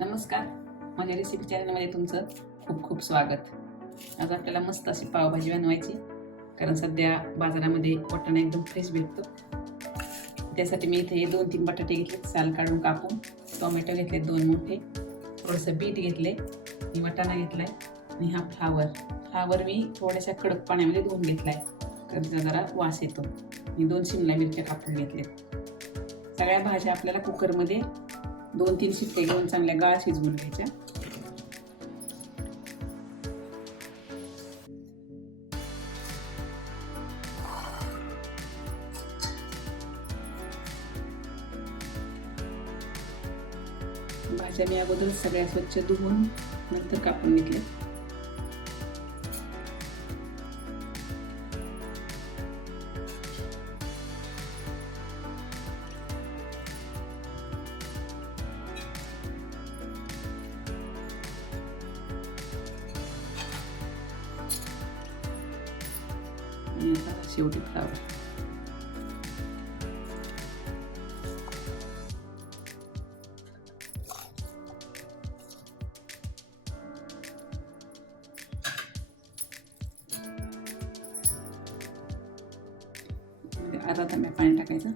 नमस्कार, माझ्या रेसिपी चॅनलमध्ये तुमचं खूप खूप स्वागत. आज आपल्याला मस्त अशी पावभाजी बनवायची, कारण सध्या बाजारामध्ये वाटाणा एकदम फ्रेश भेटतो. त्यासाठी मी इथे 2-3 बटाटे घेतले, साल काढून कापून. टोमॅटो घेतले 2 मोठे, थोडंसं बीट घेतले, वाटाणा घेतलाय आणि हा फ्लावर मी थोड्याशा कडक पाण्यामध्ये धुवून घेतलाय, कारण त्याचा जरा वास येतो. मी 2 शिमला मिरच्या कापून घेतल्यात. सगळ्या भाज्या आपल्याला कुकरमध्ये 2-3 शिट्टे घेऊन चांगल्या गाळ शिजवून घ्यायच्या. भाज्या मी अगोदर सगळ्या स्वच्छ धुवून नंतर कापून घेतल्या. आणि आता शेवटी फ्लावर. अर्धा तांब्या पाणी टाकायचं.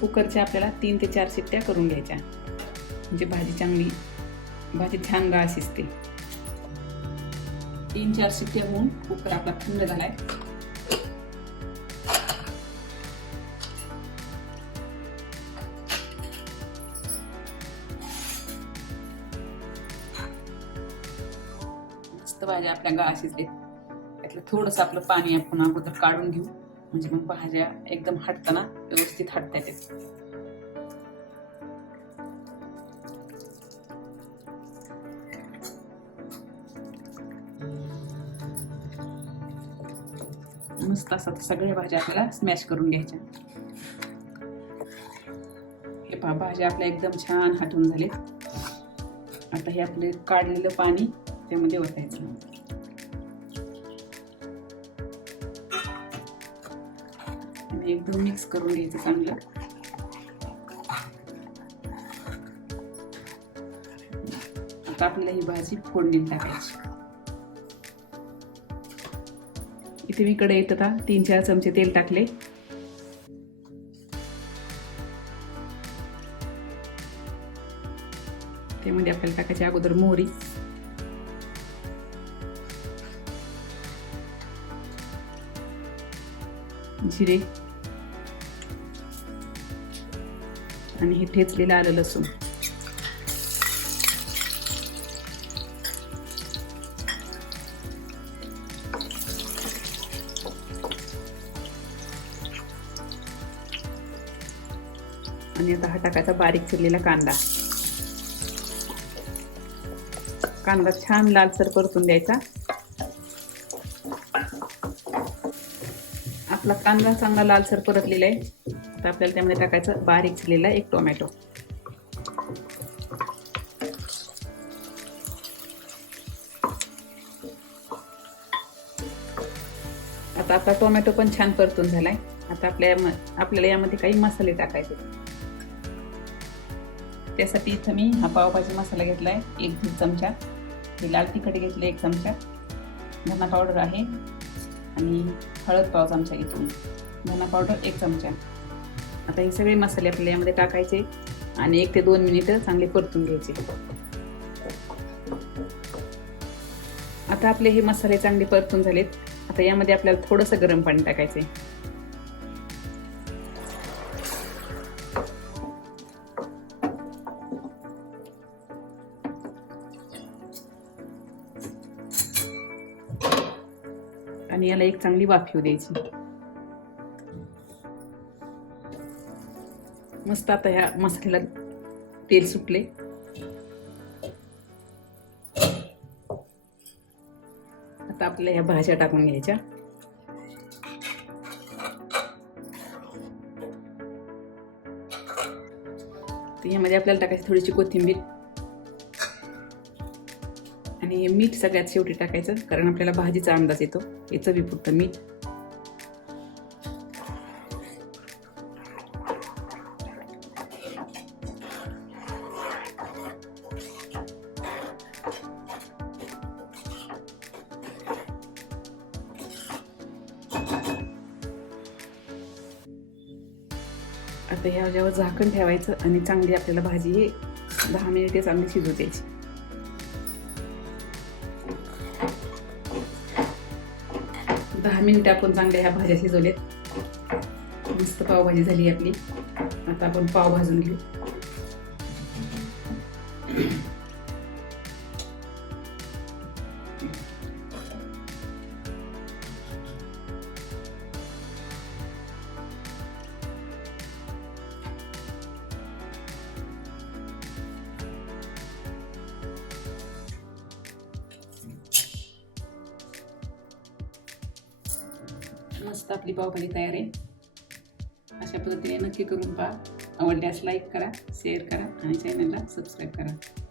कुकरच्या आपल्याला 3 ते 4 शिट्ट्या करून घ्यायच्या, म्हणजे भाजी छान गाळ शिजते. 3-4 शिट्ट्या होऊन कुकर आपला थंड झालाय. मस्त भाज्या आपल्या गाळ शिजते. त्यातलं थोडंसं आपलं पाणी आपण अगोदर काढून घेऊ, म्हणजे मग भाज्या एकदम हटताना व्यवस्थित हटता येते. मस्त असं सगळ्या भाज्या आपल्याला स्मॅश करून घ्यायच्या. हे पहा, भाज्या आपल्या एकदम छान हटून झाले. आता हे आपले काढलेलं पाणी त्यामध्ये ओतायचं. एकदम मिक्स करून घ्यायचं चांगलं. आता आपल्याला ही भाजी फोडणीत टाकायची. इथे मी कढईत आता 3-4 चमचे तेल टाकले. त्यामध्ये आपल्याला टाकायची अगोदर मोहरी, जिरे आणि हे ठेचलेलं आलं लसूण. आणि आता हा टाकायचा बारीक चिरलेला कांदा. कांदा छान लालसर परतून द्यायचा. आपला कांदा चांगला लालसर परतलेला आहे. आता आपल्याला त्यामध्ये टाकायचं बारीक चिरलेला 1 टोमॅटो. आता आपला टोमॅटो पण छान परतून झालाय. आता आपल्याला यामध्ये काही मसाले टाकायचे. त्यासाठी इथं मी हा पावभाजी मसाला घेतलाय 1 चमचा. हे लाल तिखट घेतले 1 चमचा. धना पावडर आहे आणि हळद पाव चमचा घेतली. धना पावडर 1 चमचा. आता हे सगळे मसाले आपल्याला यामध्ये टाकायचे आणि 1 ते 2 मिनिटं चांगले परतून घ्यायचे. आता आपले हे मसाले चांगले परतून झालेत. आता यामध्ये आपल्याला थोडंसं गरम पाणी टाकायचे. आणि याला एक चांगली वाफ येऊ द्यायची. मस्त आता ह्या मसाल्याला तेल सुटले. आता आपल्याला ह्या भाज्या टाकून घ्यायच्या. तर यामध्ये आपल्याला टाकायची थोडीशी कोथिंबीर आणि हे मीठ सगळ्यात शेवटी टाकायचं, कारण आपल्याला भाजीचा अंदाज येतो. हे चवीपुरतं मीठ. आता याच्यावर झाकण ठेवायचं आणि चांगली आपल्याला भाजी हे 10 मिनिटे चांगली शिजू द्यायची. दहा मिनिटं आपण चांगल्या ह्या भाज्या शिजवल्यात. मस्त पावभाजी झाली आपली. आता आपण पाव भाजून घेऊ. मस्त आपली पावभाजी तयार आहे. अशा पद्धतीने नक्की करून पहा. आवडल्यास लाईक करा, शेअर करा आणि चॅनलला सबस्क्राईब करा.